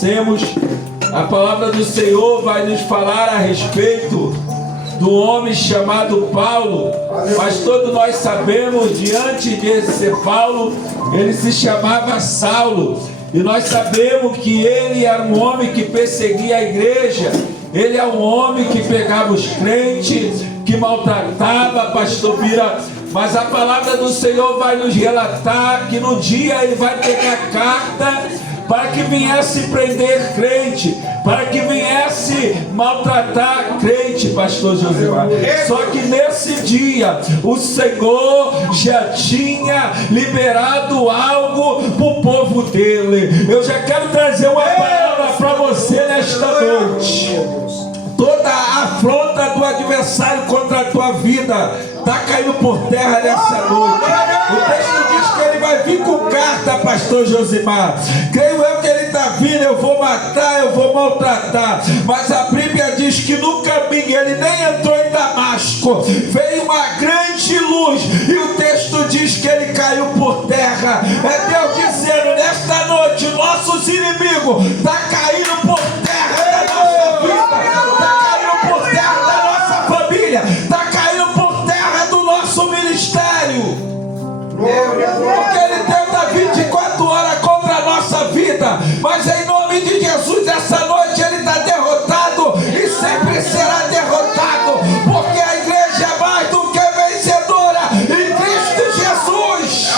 conhecemos. A palavra do Senhor vai nos falar a respeito do homem chamado Paulo, mas todos nós sabemos, diante de ser Paulo, ele se chamava Saulo, e nós sabemos que ele era um homem que perseguia a igreja, ele é um homem que pegava os crentes, que maltratava, pastor Bira, mas a palavra do Senhor vai nos relatar que no dia ele vai pegar carta para que viesse prender crente, para que viesse maltratar crente, pastor Josimar. Só que nesse dia o Senhor já tinha liberado algo para o povo dele. Eu já quero trazer uma palavra para você nesta noite. Toda a afronta do adversário contra a tua vida está caindo por terra nessa noite. O texto diz que ele vai vir com carta, pastor Josimar. Creio eu que ele está vindo, eu vou matar, eu vou maltratar. Mas a Bíblia diz que no caminho ele nem entrou em Damasco. Veio uma grande luz e o texto diz que ele caiu por terra. É Deus dizendo, nesta noite, nossos inimigos estão caindo por terra da nossa vida. Está caindo por terra da nossa família. Está caindo por terra do nosso ministério. Porque ele tenta 24 horas contra a nossa vida, mas em nome de Jesus, essa noite ele está derrotado e sempre será derrotado, porque a igreja é mais do que vencedora em Cristo Jesus.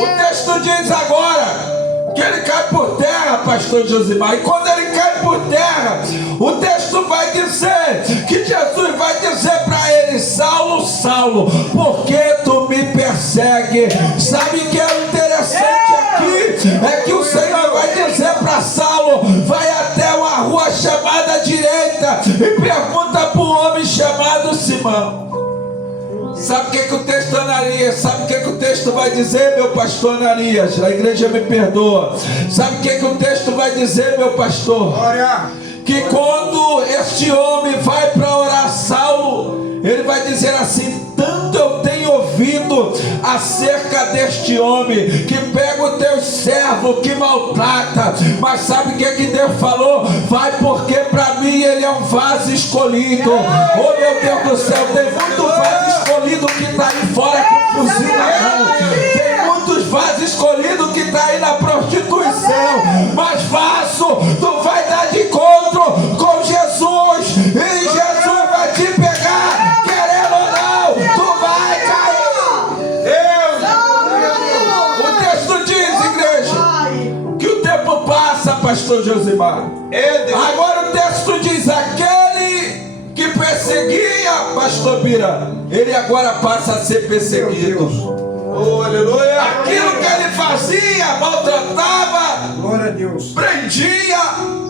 O texto diz agora que ele cai por terra, pastor Josimar, e quando ele cai por terra, o texto vai dizer que Jesus vai dizer para ele, Saulo, Saulo, por que tu me persegue? Sabe o que é interessante aqui? É que o Senhor vai dizer para Saulo, vai até uma rua chamada direita e pergunta para um homem chamado Simão. Sabe o que o texto Ananias, sabe o que o texto vai dizer, meu pastor Ananias? A igreja me perdoa. Sabe o que o texto vai dizer, meu pastor? Que quando este homem vai para orar Saulo, ele vai dizer assim, tanto eu tenho ouvido acerca deste homem, que pega o teu servo, que maltrata, mas sabe o que Deus falou? Vai, porque para mim ele é um vaso escolhido. Oh meu Deus do céu, tem muito vaso escolhido que está aí fora com fuzil na mão. Tem muitos vasos escolhidos que está aí na prostituição, mas vaso, tu vai dar de encontro com Jesus, e Jesus vai te pegar, querendo ou não, tu vai cair. O texto diz, igreja, que o tempo passa, pastor Josimar. Agora o texto diz, aquele que perseguia, pastor Bira, ele agora passa a ser perseguido. Oh, aleluia. Aquilo que ele fazia, maltratava, glória a Deus, prendia,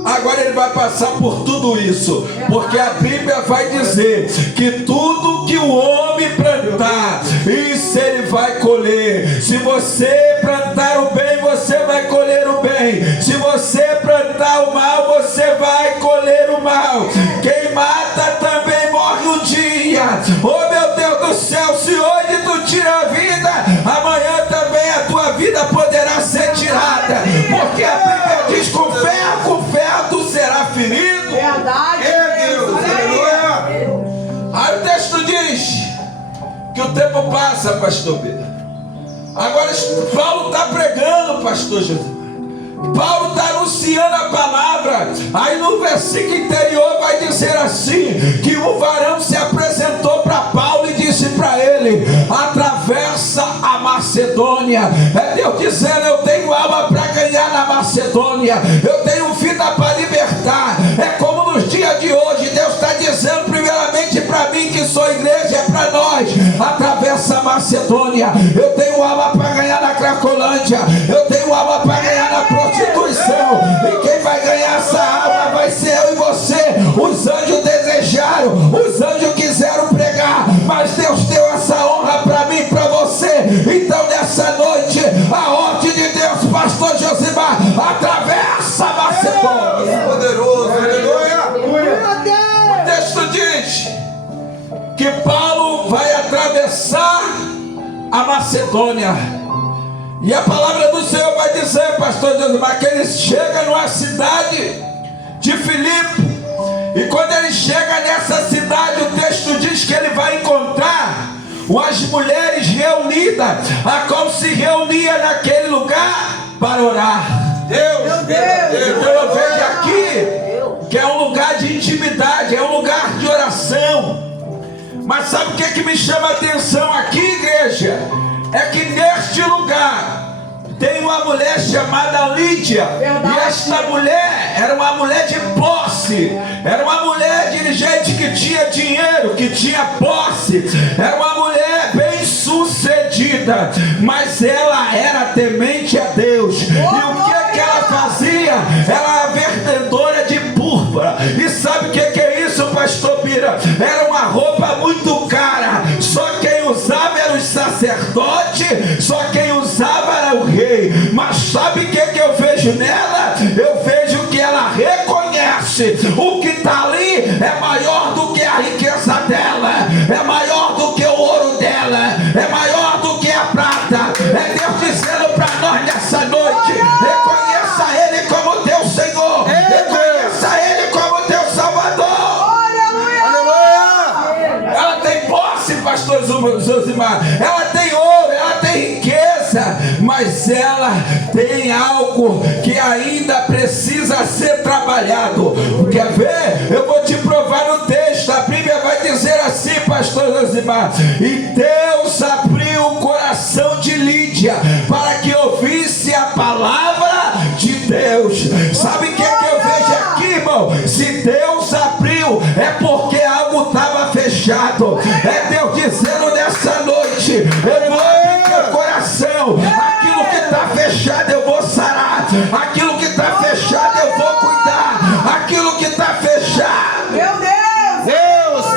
agora ele vai passar por tudo isso, porque a Bíblia vai dizer que tudo que o homem plantar, isso ele vai colher. Se você plantar o bem, você vai colher o bem. Se você plantar o mal, você vai colher o mal. Quem mata também morre um dia. Oh meu Deus do céu, se hoje tu tira a vida, amanhã também a tua vida poderá ser tirada, porque a Bíblia diz, com ferro tu será ferido. Verdade. Deus, aleluia. Aí o texto diz que o tempo passa, pastor Pedro. Agora Paulo está pregando, pastor José. Paulo está anunciando a palavra. Aí no versículo interior vai dizer assim, que um varão se apresentou para Paulo e disse para ele, atravessa a Macedônia. É Deus dizendo, eu tenho alma para ganhar na Macedônia, eu tenho vida para libertar. É como nos dias de hoje, Deus está dizendo primeiramente para mim, que sou igreja, é para nós, atravessa a Macedônia. Eu tenho alma para ganhar na Cracolândia, eu tenho alma para ganhar na prostituição, e quem vai ganhar essa alma vai ser eu e você. Os anjos desejaram, os anjos quiseram pregar, mas Deus deu essa honra para mim e para você. Então nessa noite, a ordem de Deus, pastor Josimar, atravessa a Macedônia. Poderoso, aleluia. O texto diz que Paulo vai atravessar a Macedônia. E a palavra do Senhor vai dizer, pastor Josimar, que ele chega numa cidade de Filipe. E quando ele chega nessa cidade, o texto diz que ele vai encontrar as mulheres reunidas, a qual se reunia naquele lugar para orar. Então eu vejo aqui que é um lugar de intimidade, é um lugar de oração. Mas sabe o que me chama a atenção aqui, igreja? É que neste lugar tem uma mulher chamada Lídia. E esta mulher era uma mulher de posse. Era uma mulher dirigente que tinha dinheiro, que tinha posse. Era uma mulher bem sucedida. Mas ela era temente a Deus. E o que ela fazia? Ela era vendedora de púrpura. E sabe o que é isso, pastor Bira? Era uma roupa muito cara. Só quem usava era os sacerdotes. Só quem usava era o rei. Mas sabe o que eu vejo nela? Eu vejo que ela reconhece o que está ali é maior do que a riqueza dela, é maior do que o ouro dela, é maior do que a prata. É Deus dizendo para nós nessa noite: reconheça Ele como teu Senhor, reconheça Ele como teu Salvador. Aleluia! Ela tem posse, pastor Josimar, ela tem ouro, ela tem riqueza, mas ela tem algo que ainda precisa ser trabalhado. Quer ver? Eu vou te provar no texto. A Bíblia vai dizer assim, pastor Josimar: e Deus abriu o coração de Lídia para que ouvisse a palavra de Deus. Sabe o que eu vejo aqui, irmão? Se Deus abriu, é porque algo estava fechado. É Deus dizendo nessa noite: eu vou abrir meu coração. Aquilo que está fechado eu vou sarar. Aquilo que está fechado eu vou cuidar. Aquilo que está fechado, meu Deus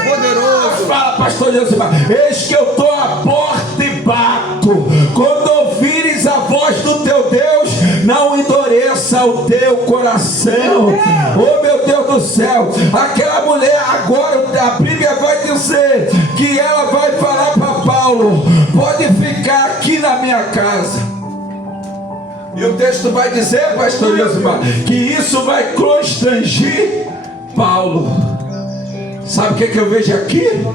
poderoso. Fala, pastor Josimar: eis que eu estou à porta e bato. Quando ouvires a voz do teu Deus, não endureça o teu coração. Oh, meu Deus do céu, aquela mulher agora, a Bíblia vai dizer que ela vai falar para Paulo: pode ficar aqui na minha casa. E o texto vai dizer, pastor Josimar, que isso vai constranger Paulo. Sabe o que eu vejo aqui?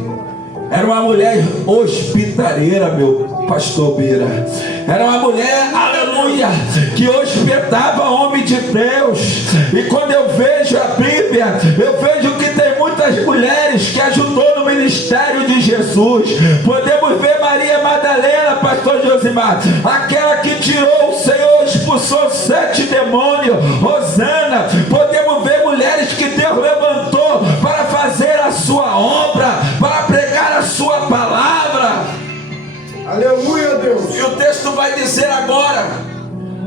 Era uma mulher hospitaleira, meu pastor Bira. Era uma mulher, aleluia, que hospedava homem de Deus. E quando eu vejo a Bíblia, eu vejo que tem muitas mulheres que ajudou no ministério de Jesus. Podemos ver Maria Madalena, pastor Josimar, aquela que tirou o Senhor, expulsou 7 demônios. Rosana. Podemos ver mulheres que Deus levantou para fazer a sua obra, para pregar a sua palavra. Aleluia, Deus. E o texto vai dizer agora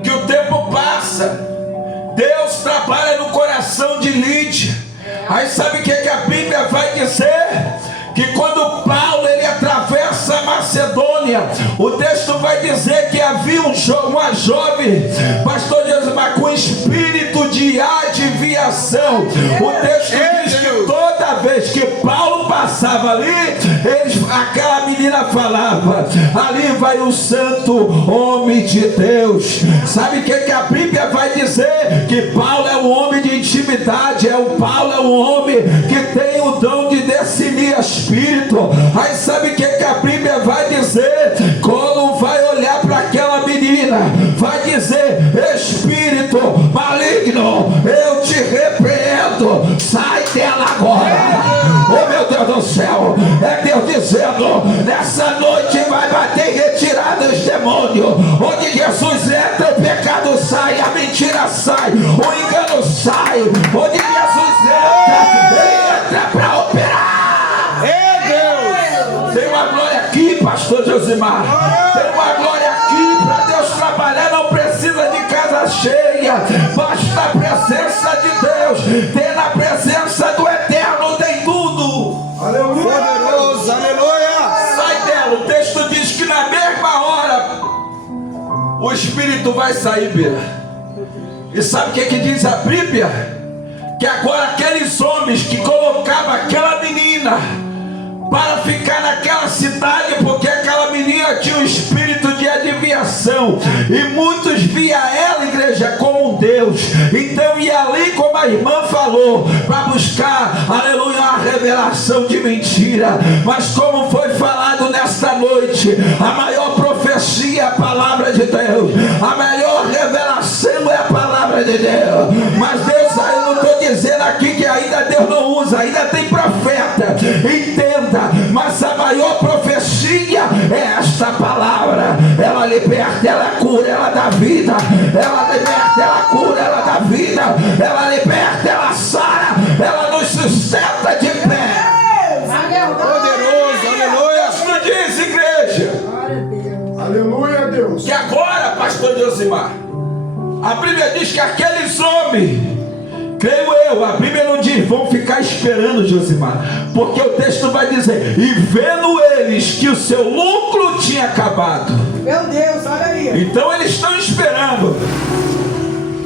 que o tempo passa, Deus trabalha no coração de Lídia. Aí sabe o que a Bíblia vai dizer? Que quando Paulo ele atravessa a Macedônia, o texto vai dizer que havia uma jovem, pastor Josimar, com espírito de adivinhação. O texto diz que toda vez que Paulo passava ali, aquela menina falava: ali vai o santo homem de Deus. Sabe o que a Bíblia vai dizer? Que Paulo é um homem de intimidade, Paulo é um homem que tem o dom de discernir espírito. Aí sabe o que a Bíblia vai dizer? Quando vai olhar para aquela menina, vai dizer: espírito maligno, eu te repreendo, sai dela agora. Oh, meu Deus do céu, é Deus dizendo: nessa noite vai bater e retirar os demônios. Onde Jesus entra, o pecado sai, a mentira sai, o engano sai. Onde Jesus entra para operar. Tem uma glória aqui, pastor Josimar. Tem uma glória aqui para Deus trabalhar. Não precisa de casa cheia, basta a presença de Deus. Ter na presença do Eterno tem tudo. Aleluia. Poderoso, aleluia. Sai dela. O texto diz que na mesma hora o Espírito vai sair, Bira. E sabe o que diz a Bíblia? Que agora aqueles homens que colocavam aquela menina para ficar naquela cidade, porque aquela menina tinha um espírito de adivinhação, e muitos via ela, igreja, como um Deus. Então ia ali, como a irmã falou, para buscar, aleluia, uma revelação de mentira. Mas como foi falado nesta noite, a maior profecia é a palavra de Deus, a maior revelação é a palavra de Deus. Mas Deus, eu não estou dizendo aqui que ainda Deus não usa, ainda tem profeta, entenda. Mas a maior profecia é esta palavra. Ela liberta, ela cura, ela dá vida. Ela liberta, ela cura, ela dá vida. Ela liberta, ela sara, ela nos sustenta de pé. Poderoso, aleluia. Isso diz, igreja. Aleluia, Deus. Que agora, pastor Josimar, a Bíblia diz que aqueles homens, creio eu, a Bíblia não diz, vão ficar esperando, Josimar, porque o texto vai dizer, e vendo eles que o seu lucro tinha acabado. Meu Deus, olha aí. Então eles estão esperando.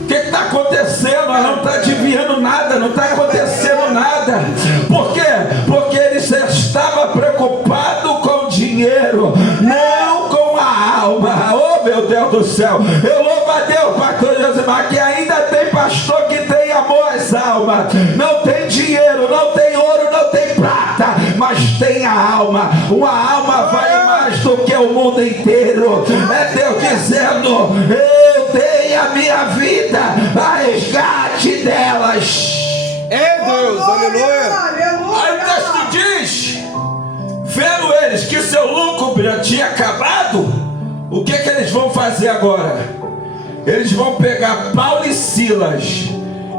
O que está acontecendo? Ela não está adivinhando nada, não está acontecendo nada. Por quê? Porque eles estavam preocupados com o dinheiro, não com a alma. Oh, meu Deus do céu, eu louvo a Deus, pastor Josimar, que ainda tem pastor que tem amor às almas. Não tem dinheiro, não tem ouro, não tem prata, mas tem a alma. Uma alma vale mais do que o mundo inteiro. É Deus dizendo, eu dei a minha vida a resgate delas. É Deus, aleluia. Aí o texto diz, vendo eles que seu lucro já tinha acabado, o que eles vão fazer agora? Eles vão pegar Paulo e Silas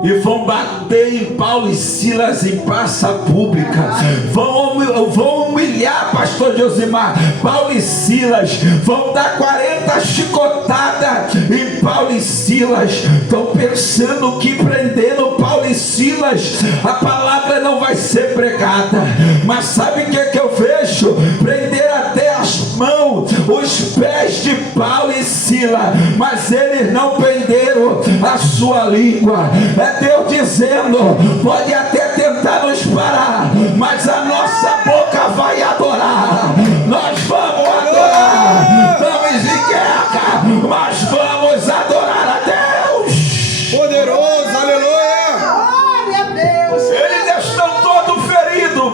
e vão bater em Paulo e Silas em praça pública. Vão humilhar, pastor Josimar, Paulo e Silas. Vão dar 40 chicotadas em Paulo e Silas. Estão pensando que prendendo Paulo e Silas a palavra não vai ser pregada. Mas sabe o que eu vejo? Prender até as mãos, os pés de Paulo e Silas, mas eles não prenderam a sua língua. É Deus dizendo, pode até tentar nos parar, mas a nossa boca vai adorar. Nós vamos adorar. Estamos em guerra, mas vamos adorar a Deus. Poderoso, aleluia. Oh, meu Deus. Eles estão todos feridos,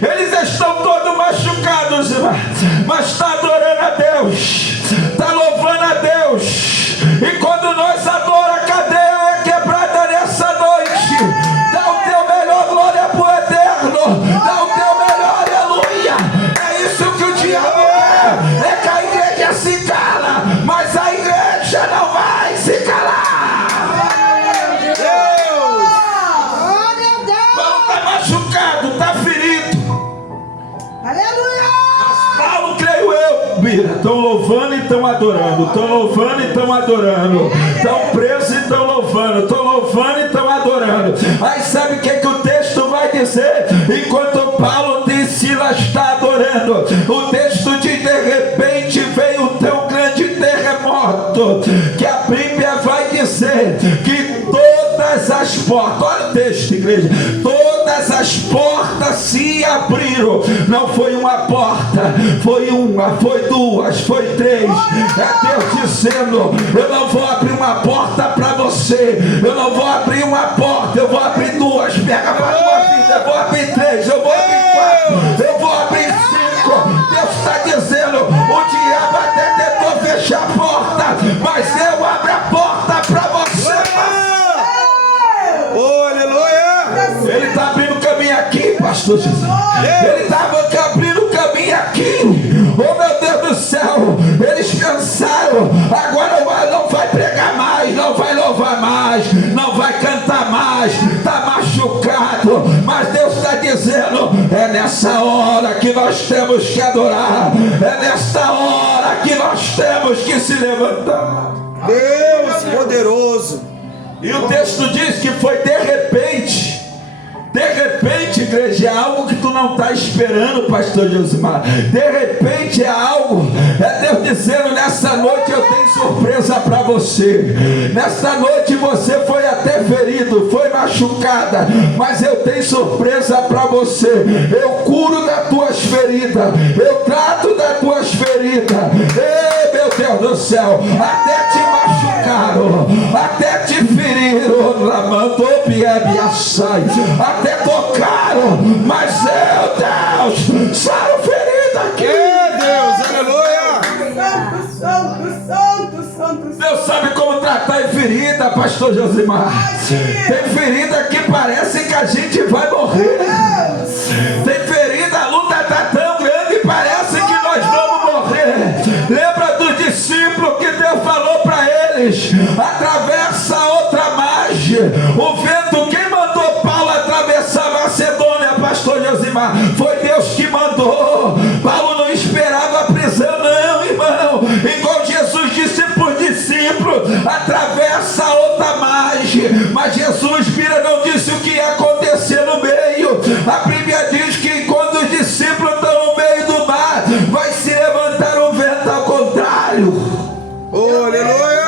eles estão todos machucados, mas está adorando a Deus, está louvando a Deus. E quando nós adoramos, a cadeia é quebrada nessa noite. Dá o teu melhor glória pro eterno, dá o teu melhor aleluia. É isso que o diabo quer, é que a igreja se cala, mas a igreja não vai se calar. Deus. Oh, meu Deus. Paulo está machucado, está ferido. Aleluia. Paulo, creio eu, Bira, estão louvando e estão adorando, estão louvando e estão adorando, estão presos e estão louvando, estão louvando e estão adorando. Aí sabe o que o texto vai dizer? Enquanto Paulo e Silas está adorando, o texto diz, de repente veio tão grande terremoto, que a Bíblia vai dizer que todas as portas, olha o texto, igreja, todas as portas se abriram. Não foi uma porta, foi uma, foi duas, foi três. É Deus dizendo, eu não vou abrir uma porta para você, eu não vou abrir uma porta, eu vou abrir duas, pega para a tua vida, eu vou abrir três, eu vou abrir quatro, eu vou abrir cinco. Deus está dizendo, o diabo até tentou fechar a porta, mas eu abro a porta para você. Oh, aleluia. Ele está abrindo caminho aqui, pastor Jesus. Ele estava abrindo caminho aqui. Oh, meu Deus do céu. Eles pensaram, agora não vai pregar mais, não vai louvar mais, não vai cantar mais, está machucado. Mas Deus está dizendo, é nessa hora que nós temos que adorar, é nessa hora que nós temos que se levantar. Deus poderoso. E o texto diz que foi de repente De repente, igreja, é algo que tu não está esperando, pastor Josimar. De repente é algo, é Deus dizendo: nessa noite eu tenho surpresa para você. Nessa noite você foi até ferido, foi machucada, mas eu tenho surpresa para você. Eu curo das tuas feridas, eu trato das tuas feridas. Ei, meu Deus do céu, até te machucaram, até te feriram, até tocaram, mas Deus saiu ferida aqui. Deus, aleluia. Santo. Deus sabe como tratar em ferida, pastor Josimar. Tem ferida que parece que a gente vai morrer. Tem ferida, a luta está tão grande, parece que nós vamos morrer. Lembra do discípulo que Deus falou para eles: atravessa a outra margem. O vento, quem mandou Paulo atravessar a Macedônia, pastor Josimar? Foi Deus que mandou. Paulo não esperava a prisão, não, irmão. Igual Jesus disse para os discípulos: atravessa a outra margem. Mas Jesus não disse o que ia acontecer no meio. A Bíblia diz que quando os discípulos estão no meio do mar, vai se levantar um vento ao contrário. Oh, aleluia.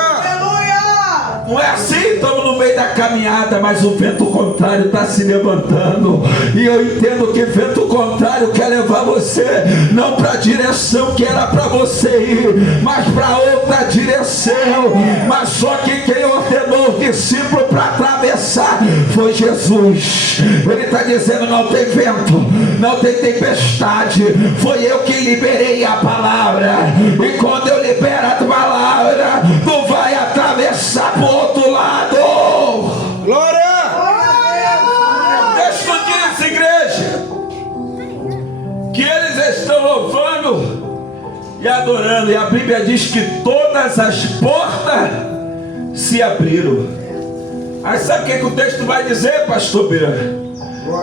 Não é assim, estamos no meio da caminhada, mas o vento contrário está se levantando. E eu entendo que vento contrário quer levar você não para a direção que era para você ir, mas para outra direção. Mas só que quem ordenou os discípulos para atravessar foi Jesus. Ele está dizendo: não tem vento, não tem tempestade, foi eu que liberei a palavra. E quando eu libero a palavra, tu vai atravessar para o outro lado. Glória. O texto diz, igreja, que eles estão louvando e adorando, e a Bíblia diz que todas as portas se abriram. Aí sabe o que o texto vai dizer, pastor Bira?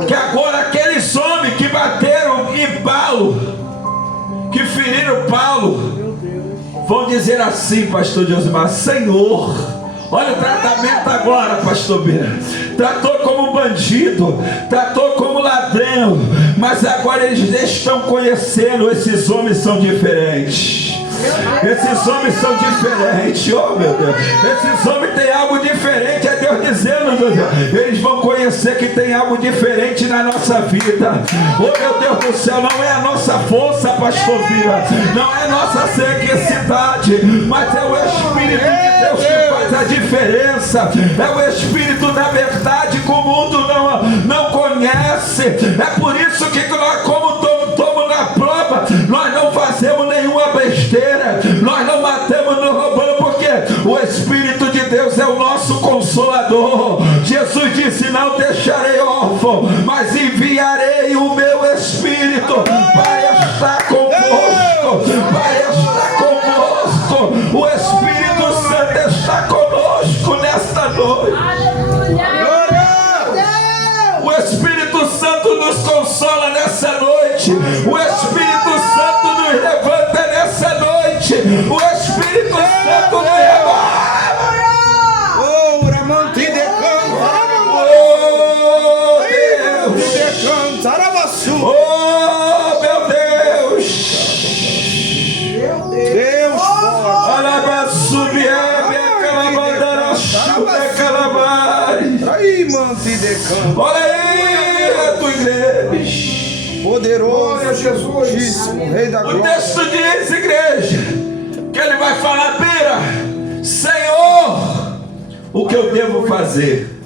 Que agora aqueles homens que bateram em Paulo, que feriram Paulo, vão dizer assim, pastor Josimar: Senhor, olha o tratamento agora, pastor Bira. Tratou como bandido, tratou como ladrão, mas agora eles estão conhecendo, esses homens são diferentes. Esses homens são diferentes, oh meu Deus. Esses homens têm algo diferente, é Deus dizendo, meu Deus. Eles vão conhecer que tem algo diferente na nossa vida. Oh meu Deus do céu, não é a nossa força, pastor Bira, não é a nossa sagacidade, mas é o Espírito de Deus que faz a diferença. É o Espírito da verdade que o mundo não conhece. É por isso que nós, como estamos na prova, nós não fazemos nenhuma besteira, nós não matamos, não roubamos, porque o Espírito de Deus é o nosso consolador. Jesus disse: não deixarei órfão, mas enviarei o meu Espírito para estar convosco, para estar convosco. O Espírito Santo está conosco nesta noite. O Espírito Santo nos consola nessa noite. O Espírito Santo nos levanta nessa noite. O Espírito Santo nos levanta. Oh, Ramante de Canto. Oh, meu Deus. Deus forte. Aí, mante de Canto. Olha aí a tua igreja. Poderoso Jesus. Santíssimo, Rei da O Glória. texto diz, igreja, que ele vai falar: Bira, Senhor, o que eu devo fazer?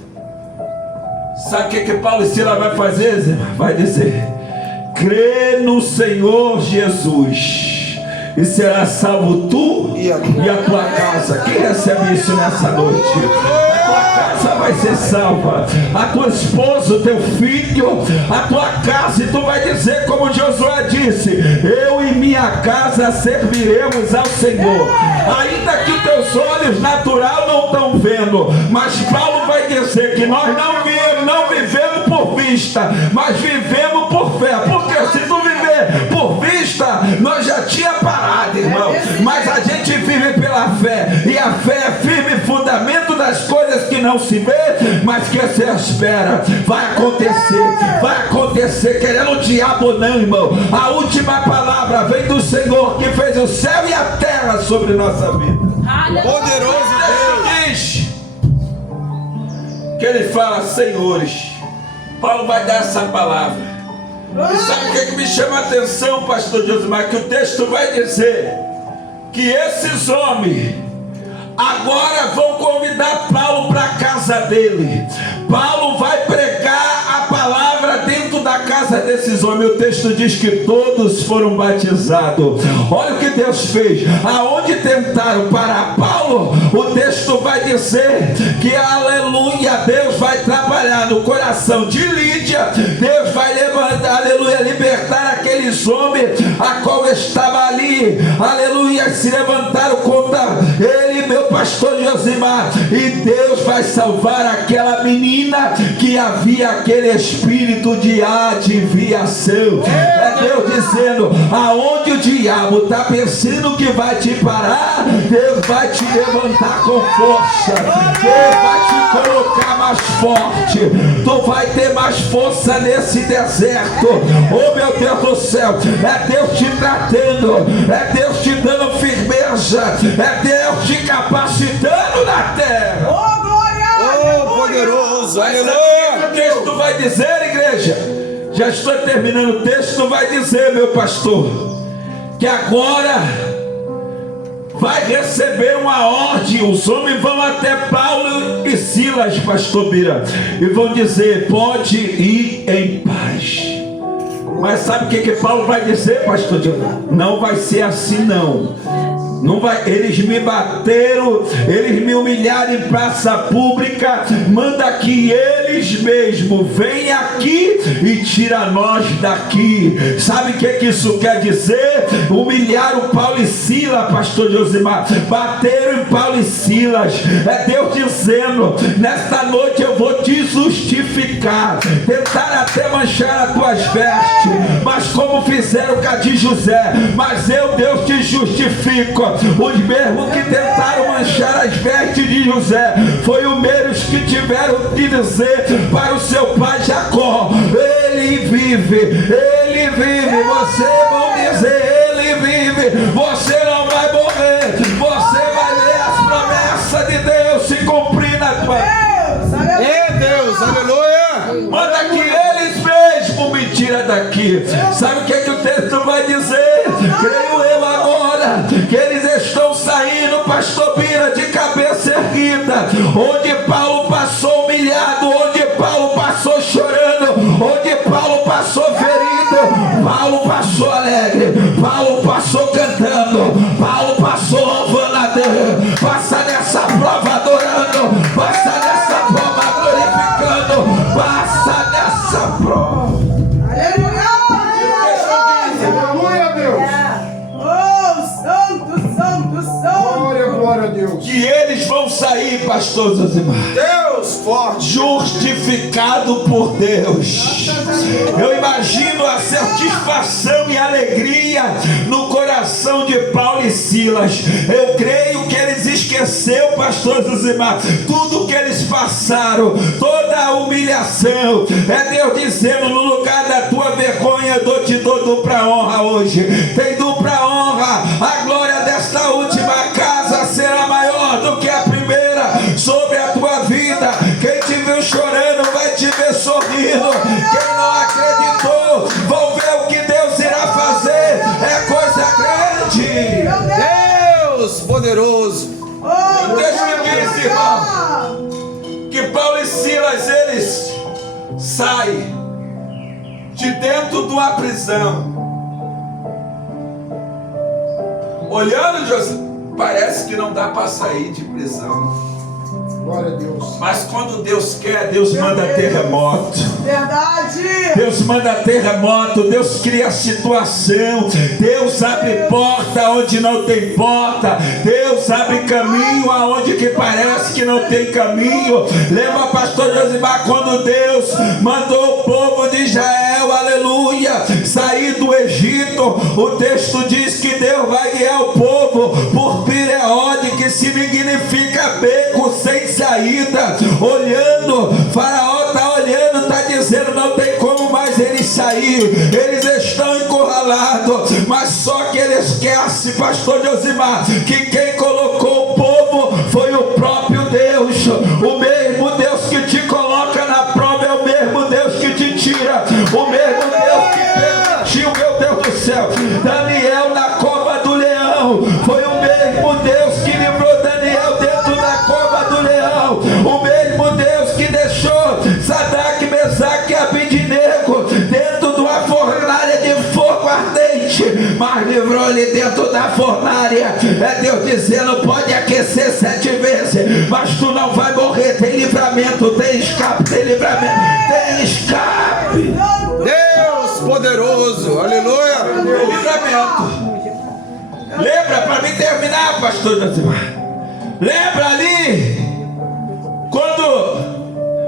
Sabe o que Paulo e Silas vai fazer, Zé? Vai dizer: crê no Senhor Jesus e será salvo tu e a tua casa. Quem recebe isso nessa noite? A tua casa vai ser salva, a tua esposa, o teu filho, a tua casa. E tu vai dizer como Josué disse: eu e minha casa serviremos ao Senhor. Ainda que os teus olhos natural não estão vendo, mas Paulo vai dizer que nós não vivemos por vista, mas vivemos por fé. Porque se tu viver por vista, nós já tinha parado, irmão. Mas a gente vive pela fé, e a fé é firme fundamento da das coisas que não se vê, mas que você espera. Vai acontecer, querendo o diabo não, irmão. A última palavra vem do Senhor, que fez o céu e a terra sobre nossa vida. Poderoso Deus. Diz que ele fala, senhores. Paulo vai dar essa palavra. E sabe o que me chama a atenção, pastor Josimar? Que o texto vai dizer que esses homens agora vão convidar Paulo para a casa dele. Paulo vai pregar a palavra dentro da casa desses homens. O texto diz que todos foram batizados. Olha o que Deus fez. Aonde tentaram parar Paulo, o texto vai dizer que, aleluia, Deus vai trabalhar no coração de Lídia. Deus vai levantar, aleluia, libertar aqueles homens a qual estava ali, aleluia, se levantaram contra ele, meu pastor Josimar, e Deus vai salvar aquela menina que havia aquele espírito de adivinhação. É Deus dizendo, aonde o diabo está pensando que vai te parar, Deus vai te levantar com força. Deus vai te colocar mais forte. Tu vai ter mais força nesse deserto. Oh meu Deus do céu, é Deus te tratando, é Deus te dando firmeza, é Deus te capacitando na terra. Oh, glória! Oh, poderoso, Mas sabe aleluia. o que o texto vai dizer, igreja? Já estou terminando. O texto vai dizer, meu pastor, que agora vai receber uma ordem. Os homens vão até Paulo e Silas, pastor Bira, e vão dizer, pode ir em paz. Mas sabe o que Paulo vai dizer, pastor? Não vai ser assim não. Não vai, eles me bateram, eles me humilharam em praça pública. Manda que eles mesmos venham aqui e tira nós daqui. Sabe o que isso quer dizer? Humilharam Paulo e Silas, pastor Josimar. Bateram em Paulo e Silas. É Deus dizendo, nesta noite eu vou te justificar. Tentaram até manchar as tuas vestes, mas como fizeram com a de José. Mas eu, Deus, te justifico. Os mesmos que tentaram manchar as vestes de José foi os mesmos que tiveram que dizer para o seu pai Jacó, ele vive, você vão dizer, ele vive, você não vai morrer, você vai ver as promessas de Deus se cumprir na tua vida. É Deus, aleluia. Manda que eles mesmos me tiram daqui. Sabe o que o texto vai dizer? Creio eu agora que eles estão saindo, pastor Bira, de cabeça erguida. Onde Paulo passou humilhado, onde Paulo passou chorando, onde Paulo passou ferido, Paulo passou alegre, Paulo passou cantando, Paulo passou louvando a Deus. Passa nessa prova adorando, passa nessa prova glorificando, passa nessa prova. Aleluia, Deus. Oh, santo. Glória a Deus. Que eles vão sair, pastor Josimar, Deus forte. justificado por Deus. Eu imagino a satisfação e alegria no coração de Paulo e Silas. Eu creio que eles esqueceram, pastor Josimar, tudo que eles passaram, toda a humilhação. É Deus dizendo, no lugar da tua vergonha eu te dou dupla honra hoje. Tem dupla honra. A glória desta última casa será maior do que a primeira sobre a tua vida. Quem te viu chorando vai te ver sorrindo. Quem não acreditou, vão ver o que Deus irá fazer. É coisa grande. Deus poderoso. O texto diz, irmão, que Paulo e Silas, eles saem de dentro de uma prisão. Olhando, José, parece que não dá para sair de prisão. Glória a Deus. Mas quando Deus quer, Deus manda terremoto. Verdade. Deus manda terremoto, Deus cria situação, Deus abre porta onde não tem porta, Deus abre caminho aonde que parece que não tem caminho. Lembra, pastor Josimar, quando Deus mandou o povo de Israel, aleluia, sair do Egito, o texto diz que Deus vai guiar o povo por Pireode, que que significa beco sem saída. Olhando, Faraó está olhando, está dizendo: não tem como mais eles sair, eles estão encurralados. Mas só que ele esquece, pastor Josimar, que quem colocou o povo foi o próprio Deus. O mesmo Deus que te coloca na prova é o mesmo Deus que te tira, o mesmo Deus que permitiu, meu Deus do céu, Daniel na cova do leão. Foi o mesmo Deus que livrou Daniel dentro da cova do leão, o mesmo Deus que deixou Sadraque, Mesaque e Abednego dentro de uma fornalha de fogo ardente, mas livrou ele dentro da fornalha. É Deus dizendo: pode aquecer 7 vezes, mas tu não vai morrer. Tem livramento, tem escape, tem livramento, tem escape. Deus poderoso. Aleluia. Tem livramento. Lembra, para mim terminar, pastor Josimar, lembra ali quando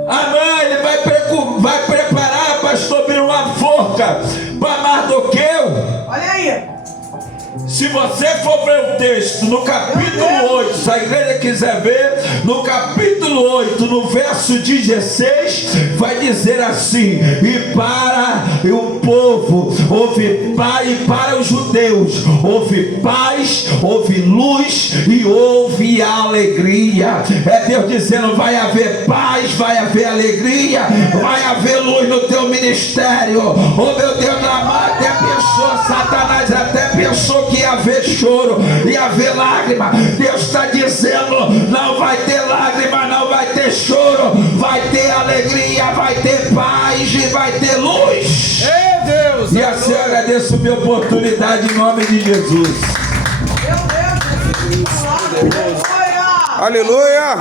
Amã ele vai preparar para subir uma forca para Mardoqueu. Olha aí. Se você for ver o texto no capítulo 8, se a igreja quiser ver, no capítulo 8, no verso 16, vai dizer assim: e para o povo houve paz, e para os judeus houve paz, houve luz e houve alegria. É Deus dizendo: vai haver paz, vai haver alegria, vai haver luz no teu ministério. Oh meu Deus, Namã até pensou, Satanás até pensou que ia haver choro, ia haver lágrima. Deus está dizendo: não vai ter lágrima, não vai ter choro, vai ter alegria, vai ter paz e vai ter luz. Ei, Deus. E assim eu agradeço a minha oportunidade em nome de Jesus. Meu Deus, aleluia. Aleluia.